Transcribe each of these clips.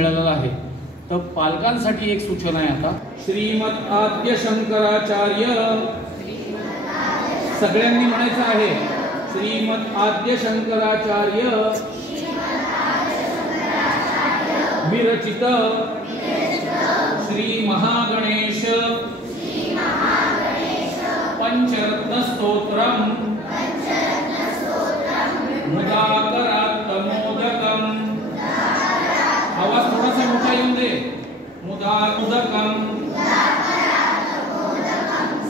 मिळालेला आहे। तर पालकांसाठी एक सूचना आहे आता, श्रीमद आद्य शंकराचार्य, सगळ्यांनी म्हणायचं आहे, श्रीमद आद्य शंकराचार्य विरचित श्री महागणेश पंचरत्न स्तोत्रम मुदाकरात्मोदकम, आवाज थोडासा मोठा येऊन दे, मुदाकम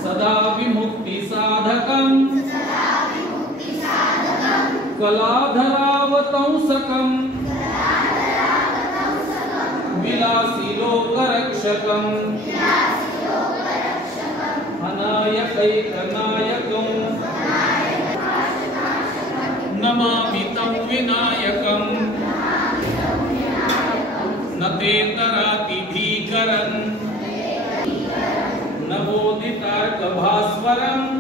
सदा विमुक्ति साधकम कलाधरावतंसकम विलासी लोकरक्षकम अनायकैकनायकम नमामि तं विनायकं न तेतराति भीकरं नवोदितार्कभास्वरम्